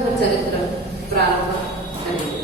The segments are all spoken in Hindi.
चरित्र प्रारंभ करेंगे।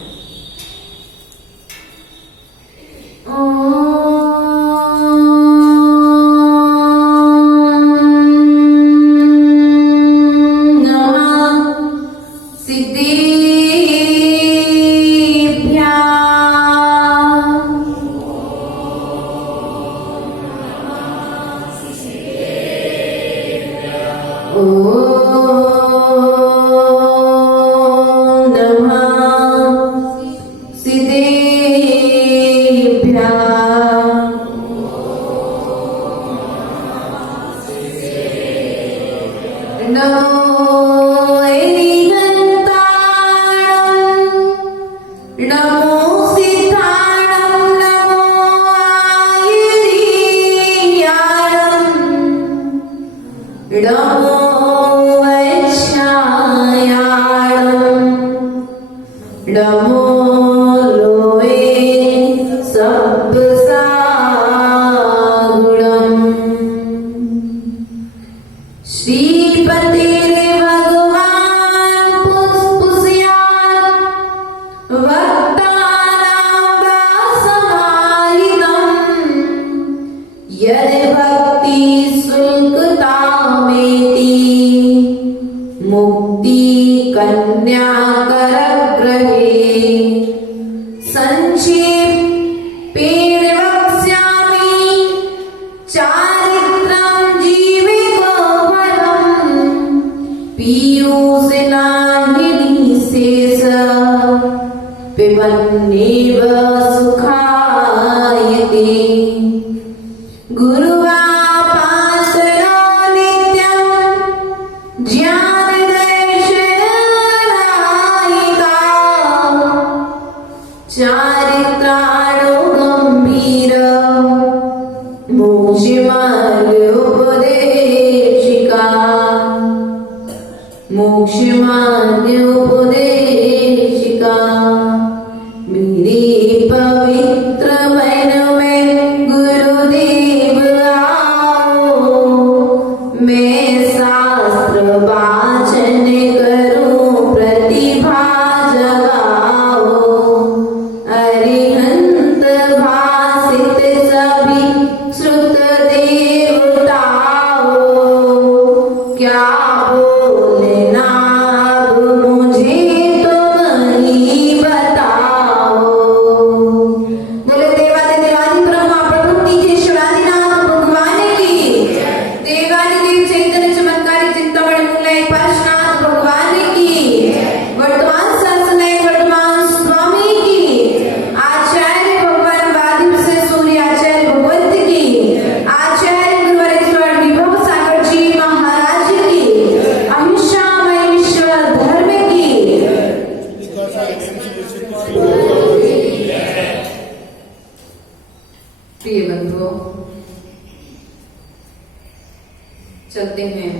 चलते हैं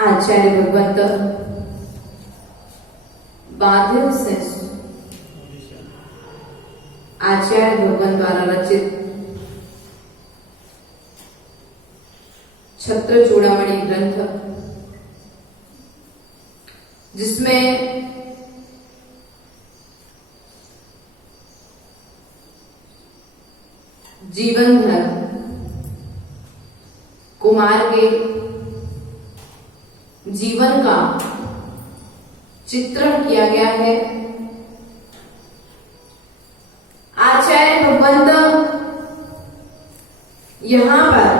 आचार्य भगवत बाध्य से आचार्य भगवान द्वारा रचित छत्र चूड़ामणि ग्रंथ, जिसमें जीवन भर कुमार के जीवन का चित्रण किया गया है। आचार्य भगवंत यहां पर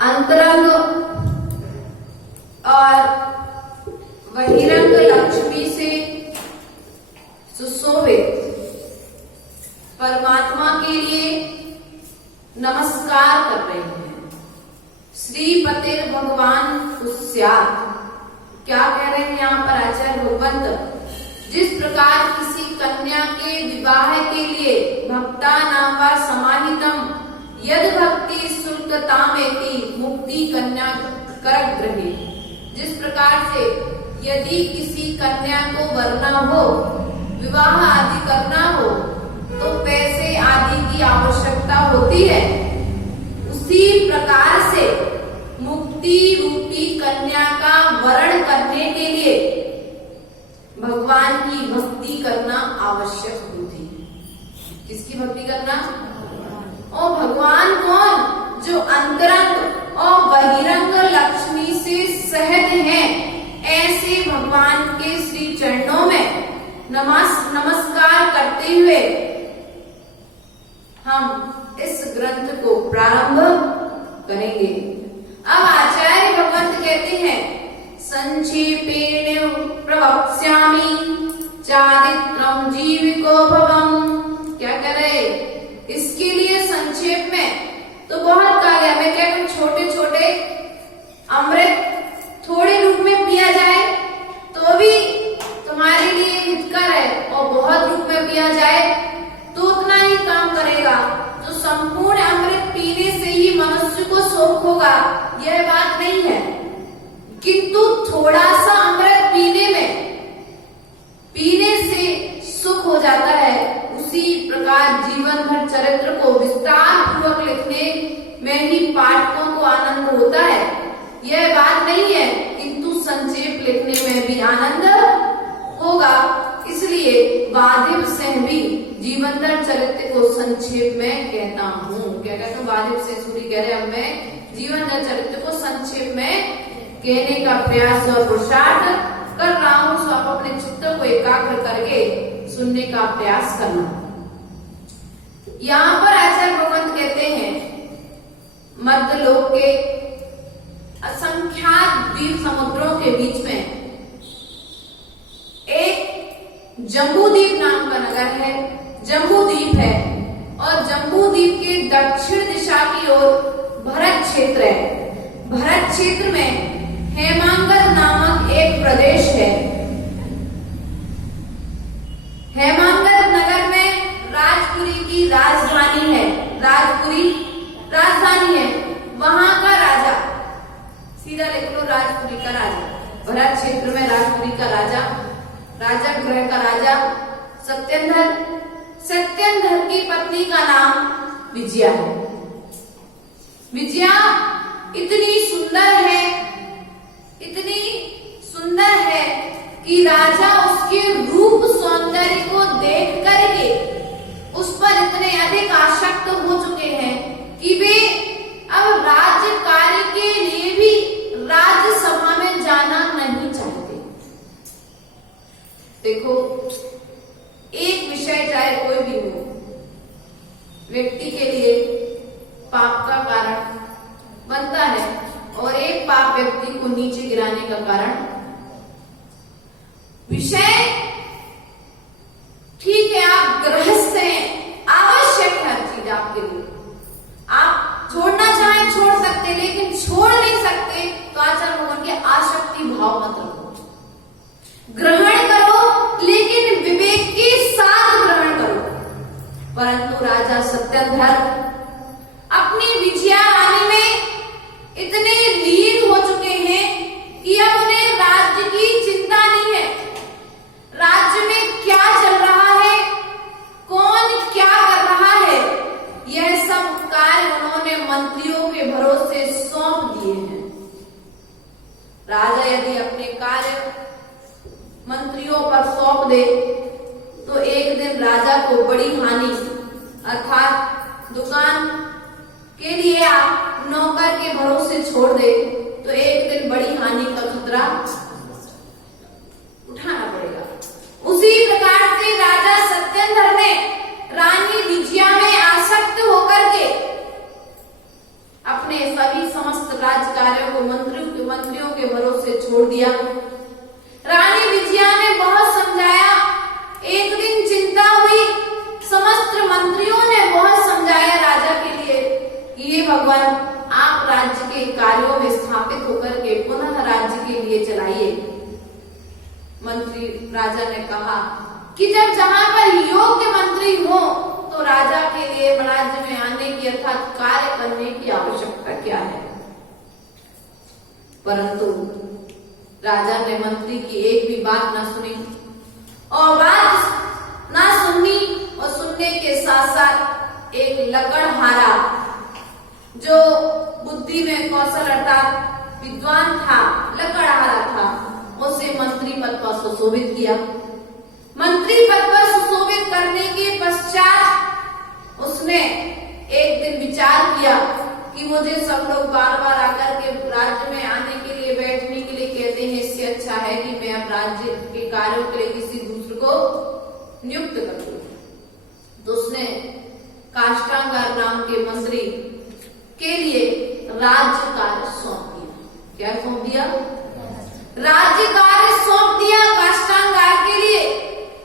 अंतरंग और बहिरंग लक्ष्मी से सुशोभित परमात्मा के लिए नमस्कार कर रहे हैं। श्रीपते भगवान पुष्यात्, क्या कह रहे हैं यहाँ पर आचार्य भगवंत? जिस प्रकार किसी कन्या के विवाह के लिए भक्ता नाम व समाहितम यद भक्ति शुल्कतामेति मुक्ति कन्या करग्रहे, जिस प्रकार से यदि किसी कन्या को वरना हो, विवाह आदि करना हो, तो पैसे आदि की आवश्यकता होती है। उसी प्रकार से मुक्ति रूपी कन्या का वरण करने के लिए भगवान की भक्ति करना आवश्यक होती है। किसकी भक्ति करना? और भगवान कौन? जो अंतरंग और बहिरंग लक्ष्मी से सहज हैं, ऐसे भगवान के श्री चरणों में नमस्कार करते हुए हम इस ग्रंथ को प्रारंभ करेंगे। अब आचार्य भगवंत कहते हैं, संक्षेपेण प्रवक्ष्यामि चारित्रम जीविको भवम्। क्या कह रहे? इसके लिए संक्षेप में तो बहुत कहा गया। मैं क्या कहूं, छोटे छोटे अमृत थोड़े रूप में पिया जाए तो भी तुम्हारे लिए हितकर है, और बहुत रूप में पिया जाए तो उतना ही काम करेगा। तो संपूर्ण अमृत पीने से ही मनुष्य को सुख होगा, यह बात नहीं है। किंतु थोड़ा सा अमृत पीने से सुख हो जाता है। उसी प्रकार जीवन भर चरित्र को विस्तार पूर्वक लिखने में ही पाठकों को आनंद होता है, यह बात नहीं है। किंतु संक्षेप लिखने में भी आनंद होगा। इसलिए वादिव से भी जीवन भर चरित्र को संक्षेप में कहता हूँ। क्या कहता हूँ? वादिव से सूरी कह रहे हैं, मैं जीवन भर चरित्र को संक्षेप में कहने का प्रयास और पुरुषार्थ कर रहा हूँ। सो आप अपने चित्त को एकाग्र करके सुनने का प्रयास करना। यहाँ पर आचार्य भगवंत कहते हैं, मध्यलोक के असंख्यात द्वीप समुद्रों के बीच में एक जम्बूद्वीप नाम का नगर है, जम्बूद्वीप है। और जम्बूद्वीप के दक्षिण दिशा की ओर भरत क्षेत्र है। भरत क्षेत्र में हेमांगल नामक एक प्रदेश है। हेमांगल नगर में राजपुरी की राजधानी है। राजपुरी राजधानी है। वहां का राजा, सीधा लिख लो, राजपुरी का राजा। भरत क्षेत्र में राजपुरी का राजा, राजक ग्रह का राजा सत्येंद्र। सत्येंद्र की पत्नी का नाम विजया है। विजया इतनी सुंदर है, इतनी सुंदर है कि राजा उसके रूप सौंदर्य को देख करके उस पर इतने अधिक आसक्त हो चुके हैं कि वे अब राज्य कार्य के लिए भी राज्यसभा में जाना नहीं चाहते। देखो, एक विषय चाहे कोई भी हो, व्यक्ति के लिए पाप का कारण बनता है, और एक पाप व्यक्ति को नीचे गिराने का कारण। विषय ठीक है, आप गृहस्थ हैं, आवश्यक है हर चीज आपके लिए। आप छोड़ना चाहें छोड़ सकते, लेकिन छोड़ नहीं सकते तो आचार्य भगवान के आसक्ति भाव मत रखो। ग्रहण करो, लेकिन विवेक के साथ ग्रहण करो। परंतु राजा सत्येंद्र अपनी विजया रानी में इतने लीन हो चुके हैं कि अब उन्हें राज्य की चिंता नहीं है। राज्य में क्या चल रहा है, कौन क्या कर रहा है, यह सब कार्य उन्होंने मंत्रियों के भरोसे सौंप दिए हैं। राजा यदि अपने कार्य मंत्रियों पर सौंप दे तो एक दिन राजा को बड़ी हानि, अर्थात दुकान के लिए आप नौकर के भरोसे छोड़ दे तो एक दिन बड़ी हानि का खतरा उठाना पड़ेगा। उसी प्रकार से राजा सत्येंद्र ने रानी विजया में आसक्त होकर के अपने सभी समस्त राज कार्यों को मंत्रियों के भरोसे छोड़ दिया। रानी विजया ने बहुत समझाया, एक दिन चिंता हुई, समस्त मंत्रियों ने बहुत समझाया राजा के लिए कि ये भगवान, आप राज्य के कार्यों में स्थापित होकर के पुनः राज्य के लिए चलाइए। मंत्री राजा ने कहा कि जब जहां पर योग्य मंत्री हो तो राजा के लिए राज्य में आने की अर्थात कार्य करने की आवश्यकता क्या है। परंतु राजा ने मंत्री की एक भी बात न सुनी, और बात ना सुननी और सुनने के साथ साथ एक लकड़हारा जो बुद्धि में कौशल अर्थात विद्वान था, लकड़हारा था, उसे मंत्री पद पर सुशोभित किया। मंत्री पद पर सुशोभित करने के पश्चात उसने एक दिन विचार किया कि मुझे सब लोग बार बार आकर के राज्य में आने के लिए, बैठने के लिए कहते हैं, इससे अच्छा है कि मैं अब राज्य के कार्यों के लिए किसी दूसरे को नियुक्त कर दूं। तो उसने काष्टांगार नाम के मंत्री के लिए राज्य कार्य सौंप दिया। क्या सौंप दिया? राज्य कार्य सौंप दिया काष्टांगार के लिए।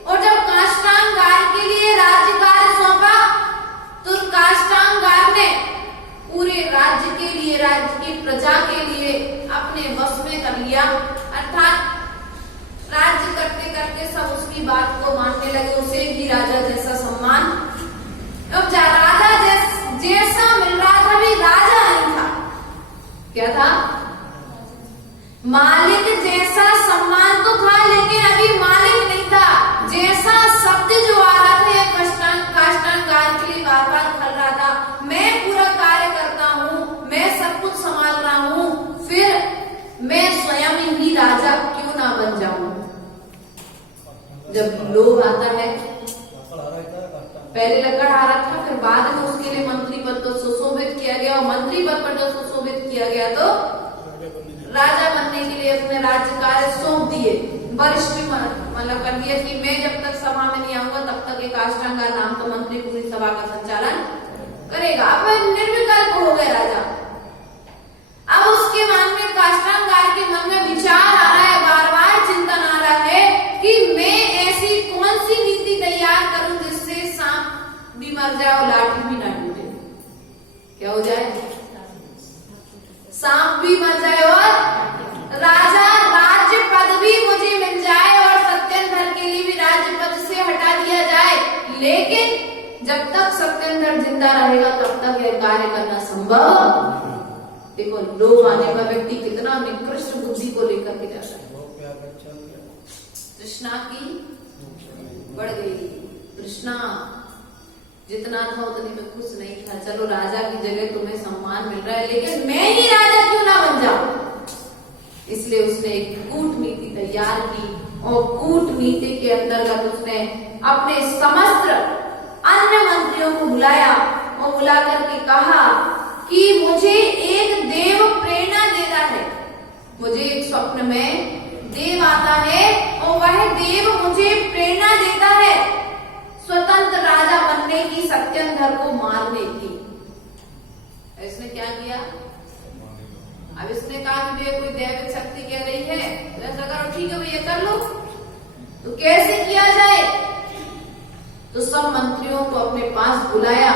और जब काष्टांगार के लिए राज्य कार्य सौंपा तो काष्टांगार ने पूरे राज्य के लिए, राज्य की प्रजा के लिए अपने वश में कर लिया। अर्थात राज्य करते करते सब उसकी बात को मानने लगे, उसे भी राजा जैसा सम्मान। अब राजा जैसा मिल रहा था, भी राजा नहीं था। क्या था? मालिक जैसा सम्मान तो था, लेकिन अभी मालिक नहीं था। जैसा शब्द जो आ रहा था, यह काष्टांगार के लिए बार बार कर रहा था, मैं पूरा कार्य करता हूँ, मैं सब कुछ संभाल रहा हूँ, फिर मैं स्वयं ही राजा क्यों ना बन जाऊं। जब लोभ आता है, पहले लकड़हारा था, फिर बाद में उसके लिए मंत्री पद को सुशोभित किया गया, और मंत्री पद पर जब सुशोभित किया गया तो राजा बनने के लिए अपने राज्य कार्य सौंप दिए। वरिष्ठ मतलब कर दिया कि मैं जब तक सभा में नहीं आऊंगा तब तक एक काष्टांगार नाम का मंत्री पूरी सभा का संचालन करेगा। अब निर्विकल्प हो गए राजा। अब उसके मन में, काष्टांगार के मन में विचार आ रहा है, बार बार चिंतन आ रहा है कि मैं ऐसी कौन सी नीति तैयार करूं जिससे सांप भी मर जाए और लाठी भी ना टूटे। क्या हो जाए? सांप भी मर जाए और राज्य पद भी मुझे मिल जाए, और सत्येंद्र के लिए भी राज्य पद से हटा दिया जाए। लेकिन जब तक सत्येंद्र जिंदा रहेगा तब तक यह कार्य करना संभव। देखो, लोभ आने का व्यक्ति कितना निकृष्ट बुद्धि को लेकर के जाता है। तृष्णा की बढ़ गई, तृष्णा जितना था उतने में खुश नहीं था। चलो, राजा की जगह तुम्हें सम्मान मिल रहा है, लेकिन मैं ही राजा क्यों ना बन जाऊं। इसलिए उसने एक कूटनीति तैयार की, और कूटनीति के अंतर्गत उसने अपने समस्त अन्य मंत्रियों को बुलाया और बुलाकर के कहा कि मुझे एक देव प्रेरणा देता है। मुझे एक स्वप्न में देव आता है और वह देव मुझे प्रेरणा देता है स्वतंत्र राजा बनने की, सत्येंद्र को मारने की। इसने क्या किया? अब इसने कहा कि मुझे कोई दैविक शक्ति कह रही है, ऐसा करो, ठीक है भैया कर लो। तो कैसे किया जाए? तो सब मंत्रियों को अपने पास बुलाया,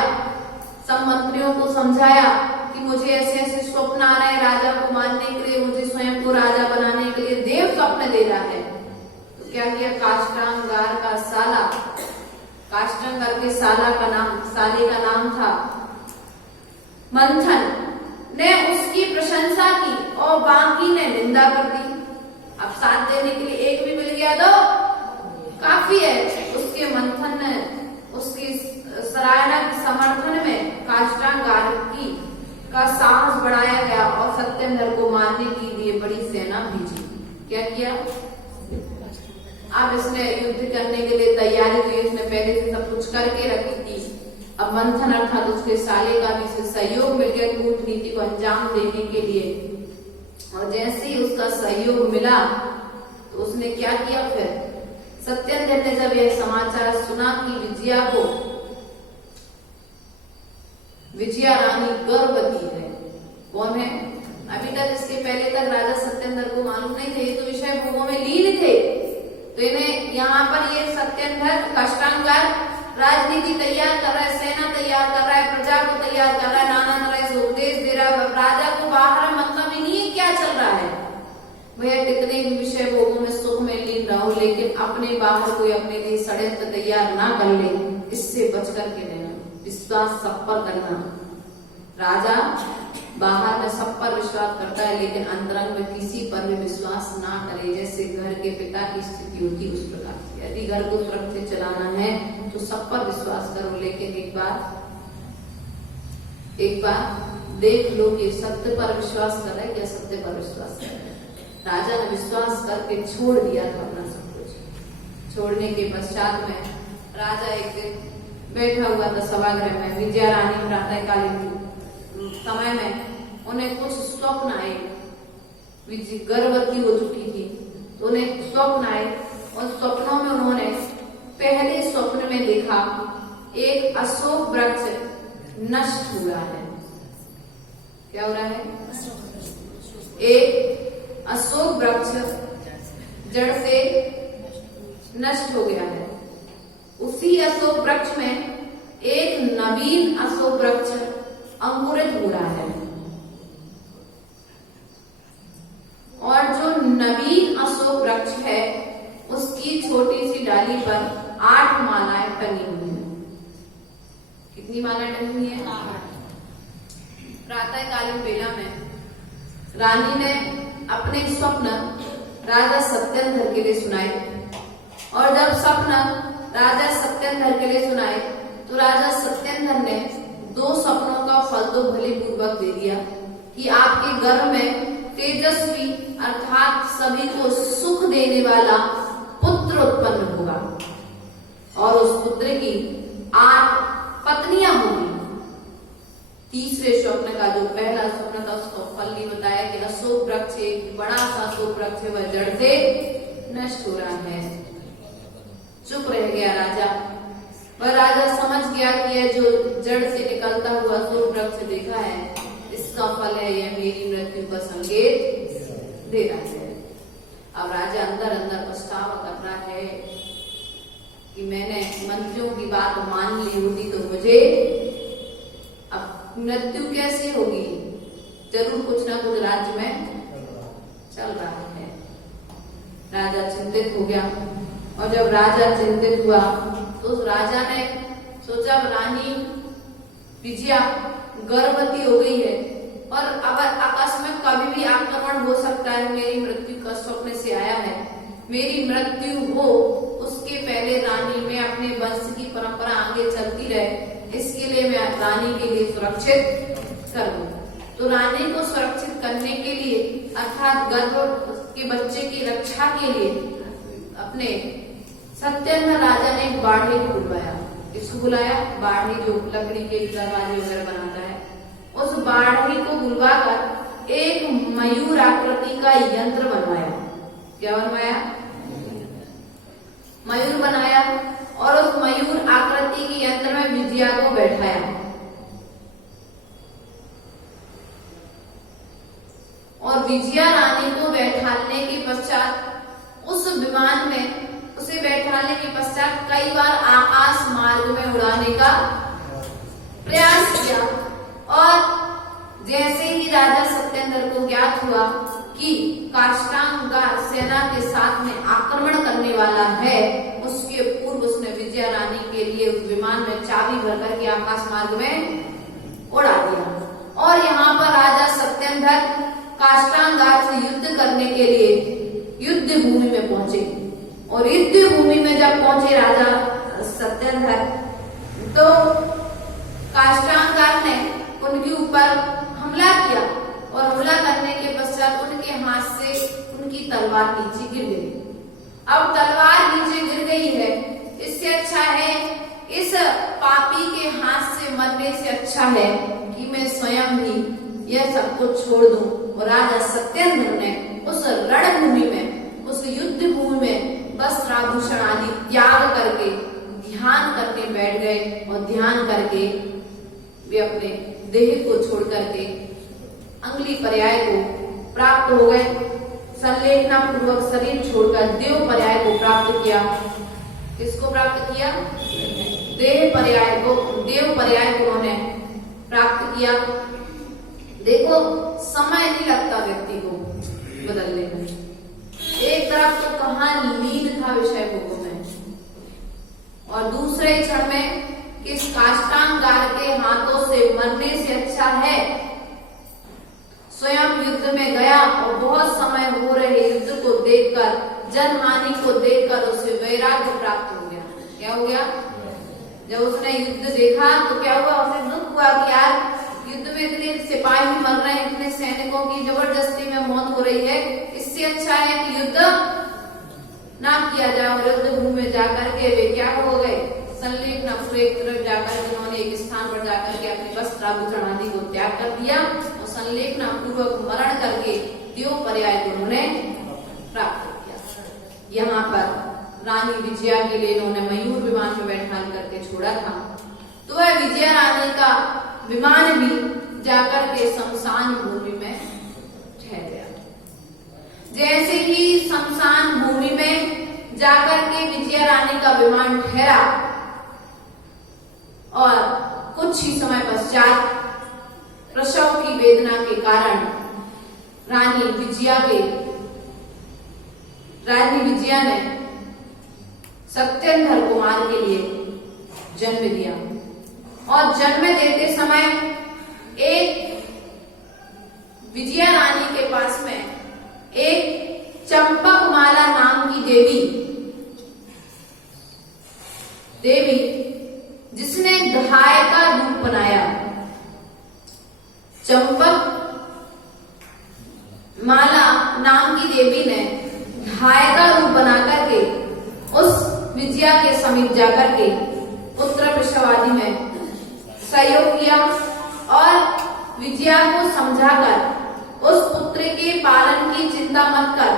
सब मंत्रियों को समझाया कि मुझे ऐसे ऐसे स्वप्न आ रहे हैं, राजा को मारने के लिए, मुझे स्वयं को राजा बनाने के लिए देव स्वप्न दे रहा है। तो क्या किया? काष्टांगार का साला, काष्टांगार के साले का नाम था मंथन, ने उसकी प्रशंसा की और बाकी ने निंदा कर दी। अब साथ देने के लिए एक भी मिल गया तो काफी है। उसके मंथन ने उसकी सराहना के समर्थन में काष्टांगार का साहस बढ़ाया गया और सत्येंद्र को मारने के लिए बड़ी सेना भेजी। क्या किया? अब इसने युद्ध करने के लिए तैयारी की, इसने पहले से सब कुछ करके रखी थी। अब मंथन अर्थात उसके साले का भी सहयोग मिल गया कूटनीति को अंजाम देने के लिए। और जैसे ही उसका सहयोग मिला तो उसने क्या किया? फिर सत्येंद्र ने जब यह समाचार सुना कि विजया रानी गर्भवती है। कौन है? अभी तक, इसके पहले तक राजा सत्येंद्र को मालूम नहीं थे, तो विषय भोगों में लीन थे। तो इन्हें यहाँ पर ये सत्येंद्र काष्टांगार राजनीति तैयार कर रहा है, सेना तैयार कर रहा है, प्रजा को तैयार कर रहा है, नाना तरह से उपदेश दे रहा है। राजा को बाहर मतलब ही नहीं है क्या चल रहा है। वह कितने भी विषय भोगों में सुख में लीन रहो, लेकिन अपने बाहर कोई अपने लिए षड्यंत्र तैयार ना कर ले, इससे बच करके रहना, विश्वास सब पर करना। राजा बाहर में सब पर विश्वास करता है, लेकिन अंतरंग में किसी पर भी विश्वास ना करे। जैसे घर के पिता की स्थिति होती है उस प्रकार से, यदि घर को सुरक्षित चलाना है तो सब पर विश्वास करो, लेकिन एक बार देख लो कि सत्य पर विश्वास कर रहा है, क्या सत्य पर विश्वास कर रहा है। राजा ने विश्वास करके छोड़ दिया था अपना सब कुछ। छोड़ने के पश्चात में राजा एक दिन बैठा हुआ था सभागृह में। विजया रानी प्रातःकालीन समय में उन्हें कुछ स्वप्न आए। गर्भवती हो चुकी थी तो उन्हें स्वप्न आए। उन स्वप्नों में उन्होंने पहले स्वप्न में देखा एक अशोक वृक्ष नष्ट हुआ है। क्या हो रहा है? एक अशोक वृक्ष जड़ से नष्ट हो गया है। उसी अशोक वृक्ष में एक नवीन अशोक वृक्ष अंकुरित हो रहा है और जो नवीन अशोक वृक्ष है उसकी छोटी सी डाली पर 8 मालाएं टंगी हुई हैं। कितनी मालाएं टंगी हुई हैं? 8। प्रातःकालीन बेला में रानी ने अपने स्वप्न राजा सत्येंद्र के लिए सुनाए और जब स्वप्न राजा सत्येंद्र के लिए सुनाए तो राजा सत्येंद्र ने 2 सपनों का फल तो भली पूर्वक दे दिया कि आपके गर्भ में तेजस्वी अर्थात सभी को सुख देने वाला पुत्र उत्पन्न होगा और उस पुत्र की 8 पत्नियां होंगी। तीसरे स्वप्न का जो पहला स्वप्न था उसको फल नहीं बताया कि अशोक वृक्ष एक बड़ा सा अशोक वृक्ष वह जड़ से नष्ट हो रहा है। चुप रह गया राजा। वह राजा समझ गया कि यह जो जड़ से निकलता हुआ अशोक वृक्ष देखा है इसका फल है, यह मेरी मृत्यु का संकेत दे रहा है। अब राजा अंदर अंदर पछतावा कर रहा है कि मैंने मंत्रियों की बात मान ली होती तो मुझे अब मृत्यु कैसे होगी। जरूर कुछ ना कुछ राज्य में चल रहा है। राजा चिंतित हो गया और जब राजा चिंतित हुआ तो उस राजा ने सोचा रानी विजया गर्भवती हो गई है और अब आकस्मिक कभी भी आक्रमण हो सकता है। मेरी मृत्यु का स्वप्न से आया है, मेरी मृत्यु हो उसके पहले रानी में अपने वंश की परंपरा आगे चलती रहे, इसके लिए मैं रानी के लिए सुरक्षित करूं। तो रानी को सुरक्षित करने के लिए अर्थात गर्भ के बच्चे की रक्षा के लिए अपने सत्येंद्र राजा ने एक बाढ़ी को बुलवाया। किसको बुलाया? बाढ़ी जो लकड़ी के दरवाजे वगैरह बनाता है, उस बाढ़ी को बुलवाकर एक मयूर आकृति का यंत्र बनवाया। क्या बनवाया? मयूर बनाया और उस मयूर आकृति के यंत्र में विजया को बैठाया और विजया रानी को बैठाने के पश्चात उस विमान में उसे बैठाने के पश्चात कई बार आकाश मार्ग में उड़ाने का प्रयास किया और जैसे ही राजा सत्येंद्र को ज्ञात हुआ कि काष्टांगार सेना के साथ में आक्रमण करने वाला है, उसके पूर्व उसने विजया रानी के लिए उस विमान में चाबी भरकर के आकाश मार्ग में उड़ा दिया और यहाँ पर राजा सत्येंद्र काष्टांगार से युद्ध करने के लिए युद्ध भूमि में पहुंचे और युद्ध भूमि में जब पहुंचे राजा सत्येंद्र तो काष्टांगार ने उनके ऊपर हमला किया और हमला करने के पश्चात उनके हाथ से उनकी तलवार नीचे गिर गई। अब तलवार नीचे गिर गई है, इससे अच्छा है इस पापी के हाथ से मरने से अच्छा है कि मैं स्वयं ही यह सब कुछ छोड़ दूं। और राजा सत्येंद्र ने उस रणभूमि में उस युद्ध भूमि में वस्त्र आभूषण आदि त्याग करके ध्यान करके बैठ गए और ध्यान करके वे अपने देह को छोड़ करके अंगुली पर्याय को प्राप्त हो गए। संलेखना पूर्वक शरीर छोड़कर देव पर्याय को प्राप्त किया। किसको प्राप्त किया? देह पर्याय को, देव पर्याय को उन्होंने प्राप्त किया। देखो समय नहीं लगता व्यक्ति को बदलने में। एक तरफ तो कहाँ लीन था विषय भोगों में और दूसरे क्षण में किस काष्टांगार के हाथों से मरने से अच्छा है स्वयं युद्ध में गया और बहुत समय हो रहे युद्ध को देखकर, जनहानि को देखकर उसे वैराग्य प्राप्त हो गया। क्या हो गया? जब उसने युद्ध देखा तो क्या हुआ? उसे दुख हुआ कि यार युद्ध में जिसमें इतने सिपाही मर रहे हैं, इतने सैनिकों की जबरदस्ती में मौत हो रही है, इससे अच्छा है कि युद्ध ना किया जाए। और युद्ध भूमि में जाकर के वे क्या हो गए, संलीन नफर एक तरफ जाकर जिन्होंने एक स्थान पर जाकर के अपनी वस्त्र आभूषण आदि को त्याग कर दिया और संलेखना पूर्वक मरण करके देव पर्याय उन्होंने प्राप्त किया। यहाँ पर रानी विजया के लिए इन्होंने मयूर विमान में बैठा करके छोड़ा था, तो वह विजया रानी का विमान भी जाकर के शमशान भूमि में ठहर गया। जैसे ही शमशान भूमि में जाकर के विजया रानी का विमान ठहरा और कुछ ही समय पश्चात प्रसव की वेदना के कारण रानी विजया ने सत्येंद्र कुमार के लिए जन्म दिया। और जन्म देते समय एक विजया रानी के पास में एक चंपकमाला नाम की देवी जिसने गाय का रूप बनाया, चंपक माला नाम की देवी ने गाय का रूप बना करके उस विजया के समीप जाकर के पुत्र प्रसवादि में सहयोग किया और विजया को समझाकर उस पुत्र के पालन की चिंता मत कर,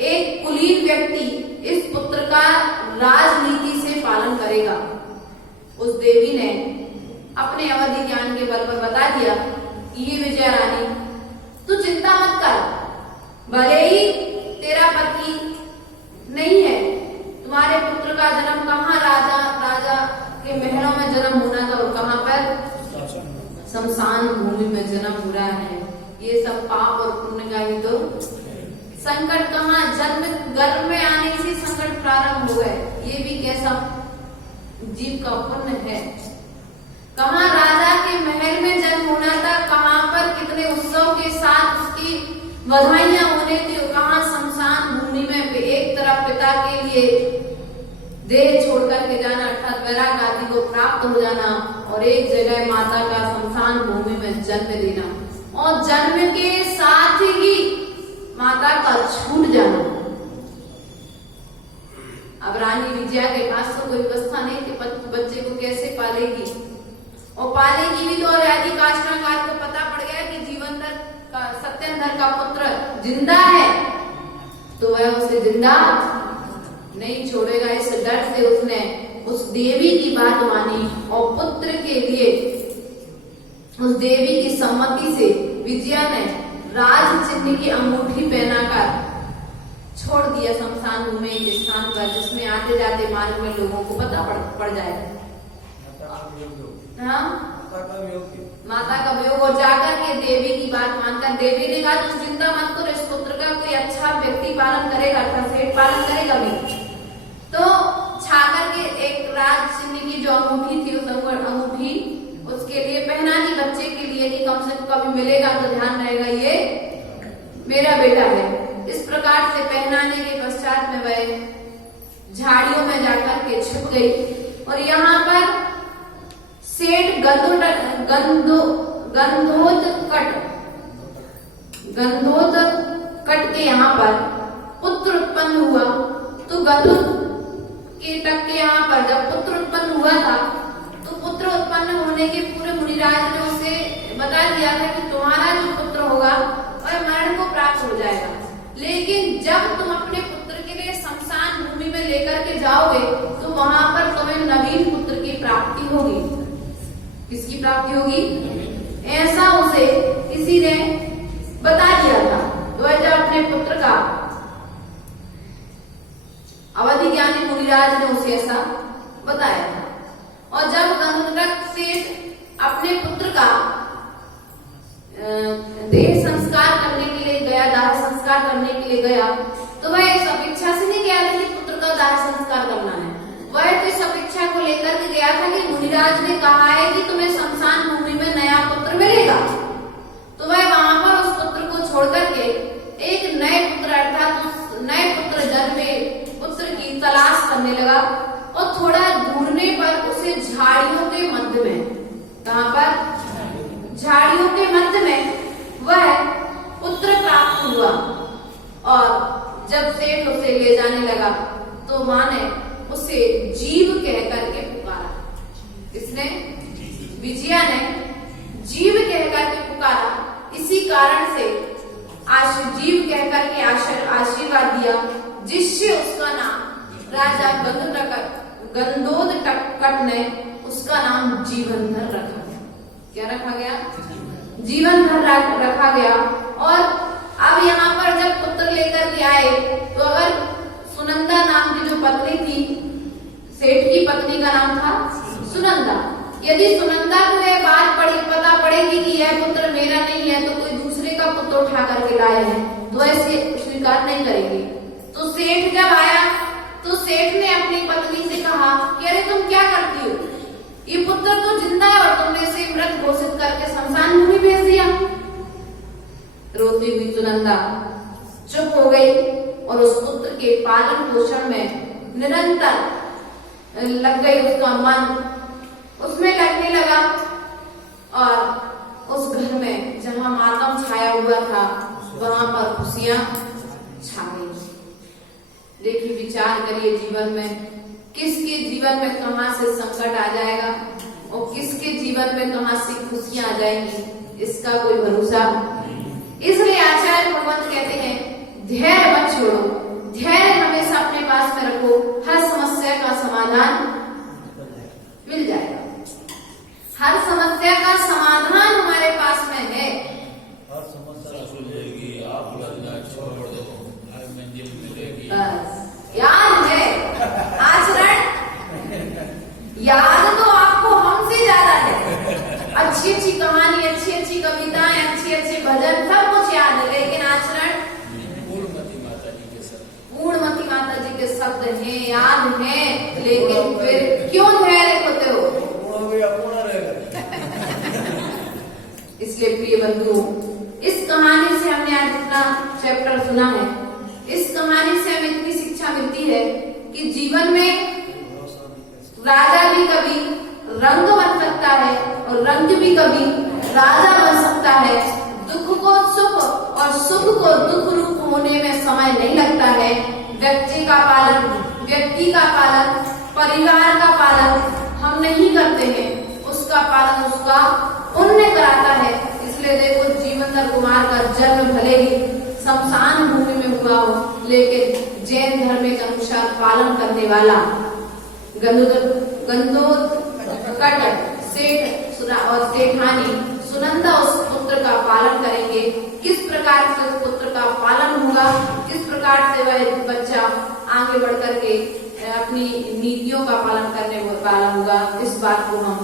एक कुलीन व्यक्ति इस पुत्र का राजनीति से पालन करेगा। उस देवी ने अपने अवधि ज्ञान के बल पर बता दिया कि ये विजया रानी तू चिंता मत कर, भले ही तेरा पति नहीं है, तुम्हारे पुत्र का जन्म कहाँ राजा के महलों में जन्म होना था और कहाँ पर शमशान भूमि में जन्म हो रहा है। ये सब पाप और पुण्य का ही तो संकट, कहाँ जन्म गर्भ में आने से संकट प्रारंभ हो गए, ये भी कैसा जीव का पुण्य है। कहाँ राजा के महल में जन्म होना था, कहाँ पर कितने उत्सव के साथ उसकी बधाइयां होने थी, कहाँ शमशान भूमि में एक तरफ पिता के लिए देह छोड़ करके जाना अर्थात वैराग आदि को प्राप्त हो जाना और एक जगह माता का शमशान भूमि में जन्म लेना और जन्म के साथ ही माता का छूट जाना। अब रानी विजया के पास तो कोई व्यवस्था नहीं थी, बच्चे को कैसे पालेगी, और पालेगी भी तो और आदि काष्ठागार को पता पड़ गया कि जीवनधर का सत्येंद्र का पुत्र जिंदा है, तो वह उसे जिंदा नहीं छोड़ेगा। इस डर से उसने उस देवी की बात मानी और पुत्र के लिए उस देवी की सम्मति से विजया ने राज चिन्ह की अंगूठी पहनाकर छोड़ दिया शमशान भूमि एक स्थान पर, जिसमें आते जाते मार्ग में लोगों को पता पड़ जाएगा। हाँ, माता का वियोग हो जाकर के देवी की बात मानकर देवी ने कहा तुम चिंता मत करो, इस पुत्र का कोई अच्छा व्यक्ति पालन करेगा, सेठ पालन करेगा भी। तो छाकर के एक राज चिन्ह की जो अंगूठी थी उस अंगूठी उसके लिए पहनानी बच्चे के लिए कि कम से कम कभी मिलेगा तो ध्यान रहेगा ये मेरा बेटा है। इस प्रकार से पहनाने के पश्चात में वह झाड़ियों में जाकर के छुप गई और यहाँ पर सेठ गंधोदकट के यहाँ पर पुत्र उत्पन्न हुआ। तो गंधोद के तक के यहाँ पर जब पुत्र उत्पन्न हुआ था तो पुत्र उत्पन्न होने के पूरे मुनिराज ने उसे बता दिया था कि तुम्हारा जो पुत्र होगा वह मरण को प्राप्त हो जाएगा, लेकिन जब तुम अपने पुत्र के लिए शमशान भूमि में लेकर के जाओगे तो वहां पर तुम्हें नवीन पुत्र की प्राप्ति होगी। किसकी प्राप्ति होगी? ऐसा उसे किसी ने बता दिया था। तो वह जब अपने पुत्र का अवधि ज्ञानी मुनिराज ने उसे ऐसा बताया था और जब गंधोदक सेठ अपने पुत्र का देह संस्कार करने के लिए गया, दाह संस्कार करने के लिए गया, तो वह इस अपेक्षा से नहीं गया था कि पुत्र का दाह संस्कार करना है, वह तो इस अपेक्षा को लेकर के गया था कि मुनिराज ने कहा है कि तुम्हें शमशान भूमि में नया पुत्र मिलेगा। तो वह वहां पर उस पुत्र को छोड़ करके एक नए पुत्र अर्थात उस नए पुत्र जन्मे पुत्र की तलाश करने लगा और थोड़ा ढूंढने पर उसे झाड़ियों के मध्य में, कहां पर? झाड़ियों सेठ उसे ले जाने लगा तो माँ ने उसे जीव कह करके पुकारा। किसने? विजया ने जीव कह करके पुकारा। इसी कारण से जीव कह करके आशीर्वाद दिया, जिससे उसका नाम राजा गंधोदकट ने उसका नाम जीवनधर रखा गया। क्या रखा गया? जीवनधर रखा गया। और अब यहाँ पर जब पुत्र लेकर के आए तो अगर सुनंदा नाम की जो पत्नी थी, सेठ की पत्नी का नाम था सुनंदा, यदि सुनंदा को यह बात पता पड़ेगी कि यह पुत्र मेरा नहीं है तो कोई दूसरे का पुत्र उठा करके लाए हैं, तो ऐसे स्वीकार नहीं करेंगे। तो सेठ जब आया तो सेठ ने अपनी पत्नी से कहा कि अरे तुम क्या करती हो, ये पुत्र तो जिंदा है और तुमने इसे मृत घोषित करके शमशान भूमि भेज दिया। रोती हुई सुनंदा चुप हो गई और उस पुत्र के पालन पोषण में निरंतर लग गई। उसका मन उसमें लगने लगा और उस घर में जहां मातम छाया हुआ था वहां पर खुशियां छा गई। देखिए, विचार करिए, जीवन में किसके जीवन में कहां से संकट आ जाएगा और किसके जीवन में कहां से खुशियां आ जाएंगी, इसका कोई भरोसा। इसलिए आचार्य भगवंत कहते हैं धैर्य मत छोड़ो, धैर्य हमेशा अपने पास में रखो, हर समस्या का समाधान मिल जाएगा। हर समस्या का समाधान हमारे पास में है। हर समस्या सुलझेगी, आप लड़ना छोड़ दो, हर मंजिल मिलेगी। बस याद है आचरण, याद तो आपको हमसे ज्यादा है। अच्छी अच्छी कहानी, अच्छी अच्छी कविताएं, अच्छे अच्छे भजन सब कुछ याद है, लेकिन आचरण पूर्णमती माता जी के शब्द, पूर्णमती माता जी के शब्द हैं, याद हैं, लेकिन फिर क्यों धैर्य खोते हो? इसलिए प्रिय बंधुओं, इस कहानी से हमने आज जितना चैप्टर सुना है, इस कहानी से हमें इतनी शिक्षा मिलती है कि जीवन में राजा भी कभी रंग बन सकता है और रंग भी कभी राजा बन सकता है। दुख को सुख और सुख को दुख रूप होने में समय नहीं लगता है। व्यक्ति का पालन, परिवार का पालन हम नहीं करते हैं, उसका पालन उसका पुण्य कराता है। इसलिए देखो, जीवनधर कुमार का जन्म भले ही शमशान भूमि में हुआ हो, लेकिन जैन धर्म के अनुसार पालन करने वाला गंधोदकट सेठ और सेठानी सुनंदा उस पुत्र का पालन करेंगे। किस प्रकार से उस पुत्र का पालन होगा, किस प्रकार से वह बच्चा आगे बढ़ करके अपनी नीतियों का पालन करने वाला होगा, इस बात को हम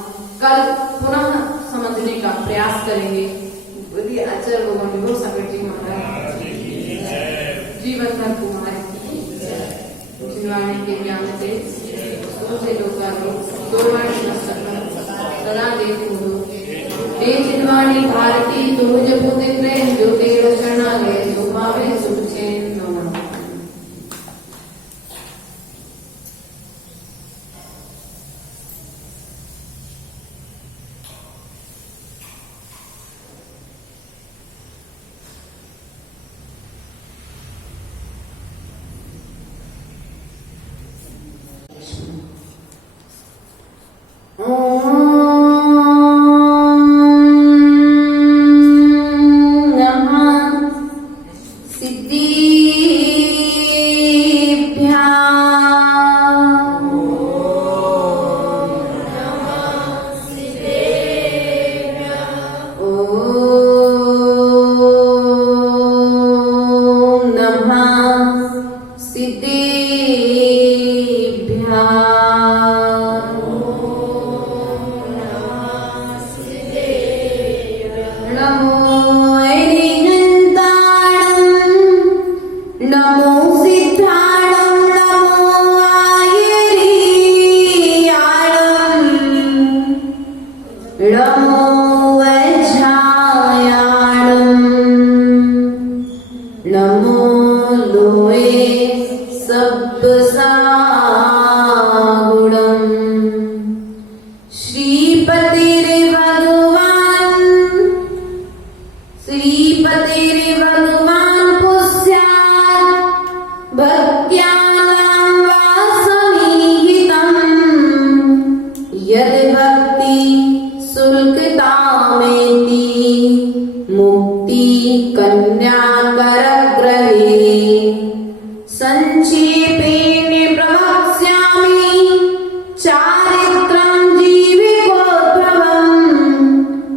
कल पुनः समझने का प्रयास करेंगे। आचार्य भगवान संकट जी महाराज, जीवनधर कुमार जिनवाणी के ज्ञान से सदा देखो जिनवाणी भारती तुझ पुत्र प्रेम जो तेरा शरणागय जो पावे सुख चैन। श्रीपतिर्भगवान् पुष्यात् कन्या करग्रहे संक्षेपेण प्रवक्ष्यामि चारित्रं जीविकोद्भवम्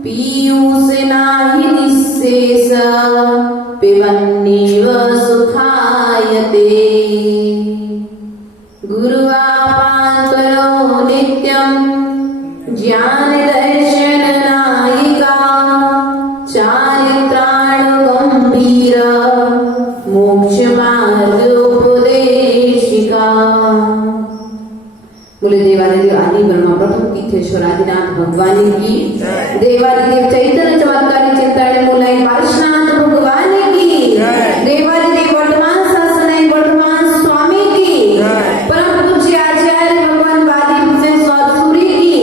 पीयूषेण हि निःशेष पिबन्नेव सुखायते गुरुवापान्तरो नित्यं ज्ञानदर्शननायिका चारित्राण गंभीर मोक्षमार्गोपदेशिका। बोले देवादिदेव आदि ब्रह्मा प्रथम तीर्थेश्वर आदिनाथ भगवान की, देवादिदेव चैतन्य चमत्कारी चिंतामणि मूलाई पार्श्वनाथ भगवान की, देवादिदेव वर्तमान शासन वर्तमान स्वामी की, परम पूज्य आचार्य भगवान वादी भूषण सूरी की,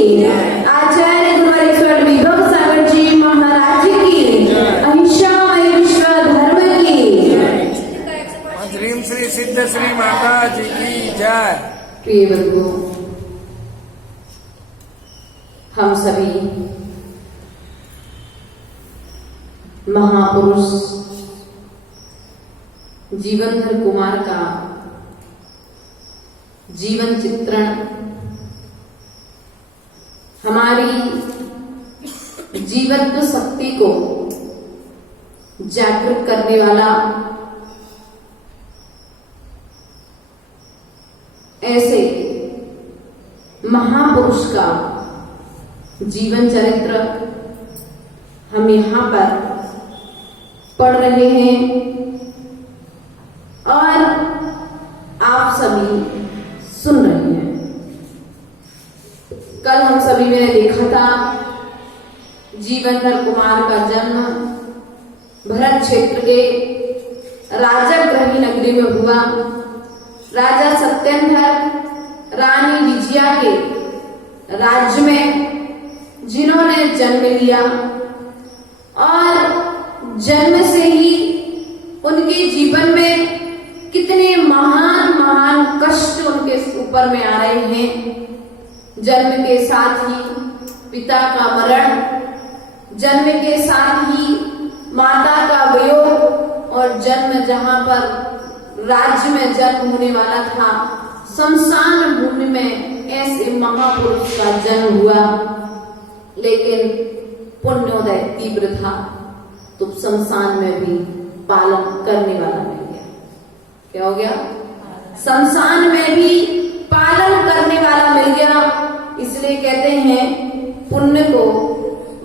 आचार्य गुरुवर विभव सागर जी महाराज की, अहिंसामय विश्व धर्म की। ह्रीम श्री सिद्ध श्री माता जी की जय। प्रिय बंधुओं, हम सभी महापुरुष जीवनधर कुमार का जीवन चित्रण हमारी जीवत्व शक्ति को जागृत करने वाला ऐसे महापुरुष का जीवन चरित्र हम यहाँ पर पढ़ रहे हैं और आप सभी सुन रहे हैं। कल हम सभी ने देखा था जीवनधर कुमार का जन्म भरत क्षेत्र के राजगृही नगरी में हुआ। राजा सत्येंद्र रानी विजया के राज्य में जिन्होंने जन्म लिया और जन्म से ही उनके जीवन में कितने महान महान कष्ट उनके ऊपर में आ रहे हैं। जन्म के साथ ही पिता का मरण, जन्म के साथ ही माता का वियोग और जन्म जहां पर राज्य में जन्म होने वाला था, शमशान भूमि में ऐसे महापुरुष का जन्म हुआ। लेकिन पुण्योदय तीव्र था तो शमशान में भी पालन करने वाला मिल गया। क्या हो गया? शमशान में भी पालन करने वाला मिल गया। इसलिए कहते हैं पुण्य को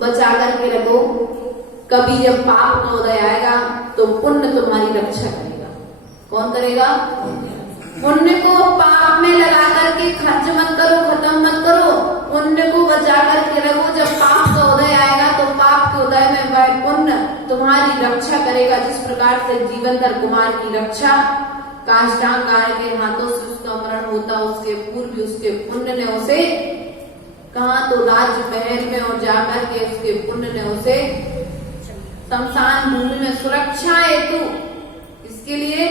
बचा करके रखो, कभी जब पाप का उदय आएगा तो पुण्य तुम्हारी रक्षा करेगा। कौन करेगा? पुण्य को पाप में लगा करके खर्च मत करो, खत्म मत करो, पुण्य को बचा करके रखो। जब पाप का उदय आएगा तो पाप के उदय में वह पुण्य तुम्हारी रक्षा करेगा। जिस प्रकार से जीवनधर कुमार की रक्षा काष्ठांगार के हाथों से उसका मरण होता, उसके पूर्व उसके पुण्य ने उसे कहा तो राज्य महल में और जाकर के उसके पुण्य ने उसे शमशान भूमि में सुरक्षा हेतु, इसके लिए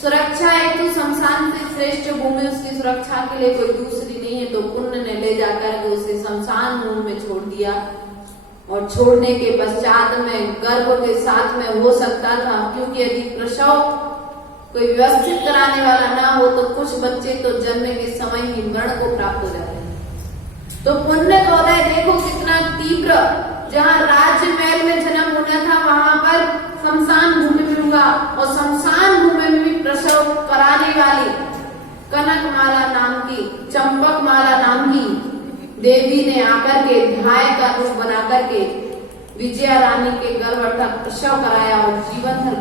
सुरक्षा हेतु शमशान से श्रेष्ठ भूमि उसकी सुरक्षा के लिए कोई दूसरी नहीं है, तो पुण्य ने ले जाकर के उसे शमशान भूमि में छोड़ दिया। और छोड़ने के पश्चात में गर्भ के साथ में हो सकता था, क्योंकि यदि प्रसव कोई व्यवस्थित कराने वाला ना हो तो कुछ बच्चे तो जन्म के समय ही मरण को प्राप्त हो जाते हैं। तो पुण्य का उदय देखो कितना तीव्र, जहाँ राज्य महल में जन्म होना था वहां पर शमशान भूमि में हुआ। और शमशान भूमि में भी प्रसव कराने वाली कनक माला नाम की, चंपक माला नाम की देवी ने आकर के ढाई का रूप बना करके विजया रानी के गर्भ अर्थात प्रसव कराया और जीवनधर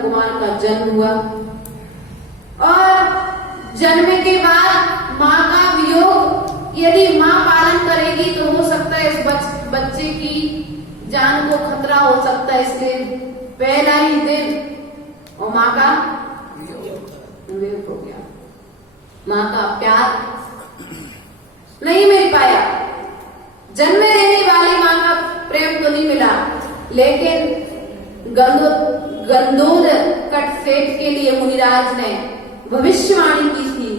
कुमार का जन्म हुआ। और जन्म के बाद माँ का वियोग, यदि माँ पालन करेगी तो हो सकता है इस बच्चे की जान को खतरा हो सकता है। इसलिए पहला ही दिन और माँ का वियोग हो गया, माँ का प्यार नहीं मिल पाया, जन्म देने वाली माँ का प्रेम तो नहीं मिला। लेकिन गंधोर कट सेठ के लिए मुनिराज ने भविष्यवाणी की थी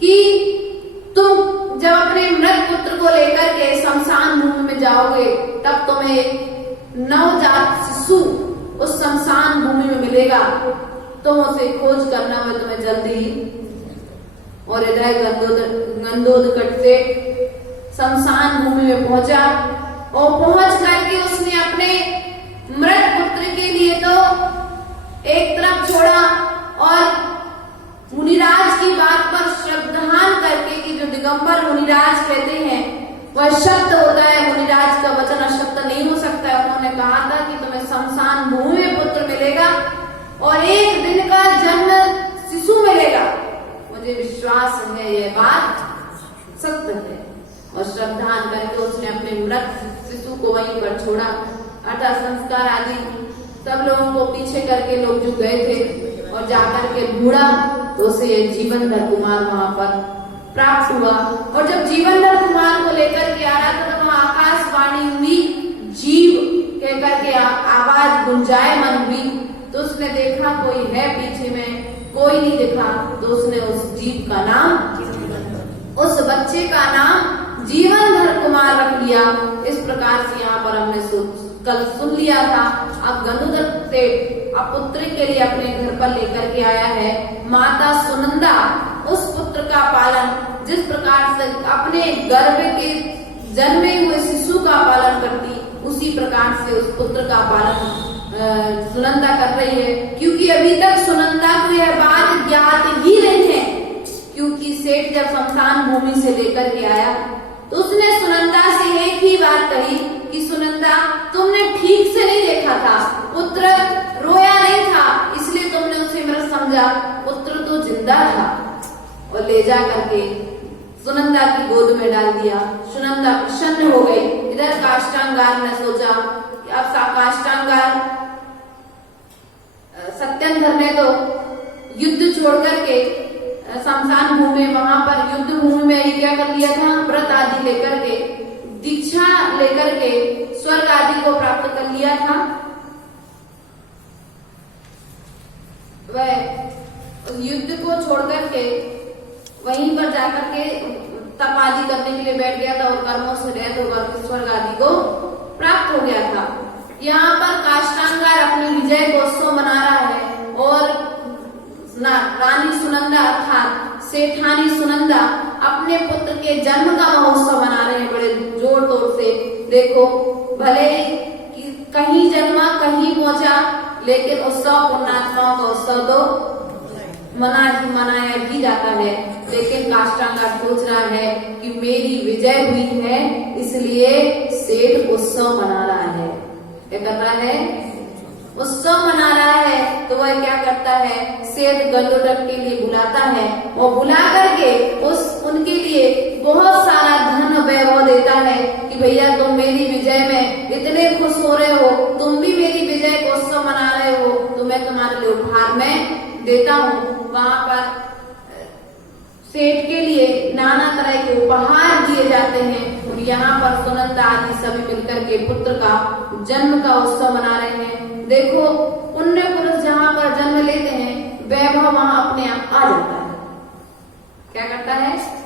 कि तुम जब अपने मृत पुत्र को लेकर के शमशान भूमि में जाओगे तब तुम्हें नवजात शिशु उस शमशान भूमि में मिलेगा तो उसे खोज करना मैं तुम्हें जल्दी। और हृदय गंदोदकट से शमशान भूमि में पहुंचा और पहुंच करके उसने अपने मृत पुत्र के लिए तो एक तरफ छोड़ा और मुनिराज की बात पर श्रद्धान करके कि जो दिगंबर मुनिराज कहते हैं वह शब्द होता है, मुनिराज का वचन अशब्द नहीं हो सकता है। उन्होंने कहा था कि तुम्हें शमशान भूमि में पुत्र मिलेगा और एक दिन का जन्म शिशु मिलेगा। मुझे विश्वास है यह बात सत्य है। और श्रद्धान करके उसने अपने मृत शिशु को वहीं पर छोड़ा। अतः संस्कार आदि सब लोगों को पीछे करके लोग जो गए थे और जाकर के ढूंढा तो उसे जीवनधर कुमार वहां पर प्राप्त हुआ। और जब जीवनधर कुमार को लेकर के आ रहा था तो वहां आकाशवाणी हुई, जीव कह करके आवाज गुंजायमान हुई। तो उसने देखा कोई है पीछे में, कोई नहीं दिखा तो उसने उस जीव का नाम, उस बच्चे का नाम जीवनधर कुमार रख लिया। इस प्रकार से यहाँ पर हमने कल सुन लिया था। अब गंधोदर से अब पुत्र के लिए अपने घर पर लेकर के आया है। माता सुनंदा उस पुत्र का पालन जिस प्रकार से अपने गर्भ के जन्मे हुए शिशु का पालन करती, उसी प्रकार से उस पुत्र का पालन सुनंदा कर रही है। क्योंकि अभी तक सुनंदा को यह बात ज्ञात ही नहीं है। क्योंकि सेठ जब शमशान भूमि से लेकर के आया तो उसने सुनंदा से एक ही बात कही कि सुनंदा तुमने ठीक से नहीं देखा था, पुत्र रोया नहीं था इसलिए तुमने उसे मृत समझा, पुत्र तो जिंदा था। और ले जा करके सुनंदा की गोद में डाल दिया। सुनंदा प्रसन्न हो गई। इधर काष्टांगार ने सोचा कि अब काष्टांगार सत्येंद्र ने तो युद्ध छोड़ करके शमशान भूमि वहां पर युद्ध भूमि में ही क्या कर लिया था, व्रत आदि लेकर के दीक्षा लेकर के स्वर्ग आदि को प्राप्त कर लिया था। वह युद्ध को छोड़ करके वहीं पर जाकर के तप आदि करने के लिए बैठ गया था और कर्मों से रहित होकर स्वर्ग आदि को प्राप्त हो गया था। यहाँ पर काष्टांगार अपनी विजय को उत्सव मना रहा है और रानी सुनंदा अर्थात सेठानी सुनंदा अपने पुत्र के जन्म का महोत्सव मना रहे हैं बड़े जोर तोड़ से। देखो भले कहीं जन्मा कहीं पहुंचा, लेकिन उत्सव पुण्यात्माओं का उत्सव तो मनाया ही जाता है। लेकिन काष्टांगार सोच रहा है कि मेरी विजय हुई है इसलिए सेठ उत्सव मना रहा है। क्या कर रहा है? उत्सव मना रहा है। तो वह क्या करता है, सेठ गंधोदर के लिए बुलाता है और बुला करके उनके लिए बहुत सारा धन वैभव देता है कि भैया तुम मेरी विजय में इतने खुश हो रहे हो, तुम भी मेरी विजय को उत्सव मना रहे हो, तो मैं तुम्हारे लिए उपहार में देता हूँ। वहां पर सेठ के लिए नाना तरह के उपहार दिए जाते हैं। और यहाँ पर सुनंदा आदि सभी मिलकर के पुत्र का जन्म का उत्सव मना रहे हैं। देखो पुण्य पुरुष जहाँ पर जन्म लेते हैं वैभव वहां अपने आप आ जाता है। क्या करता है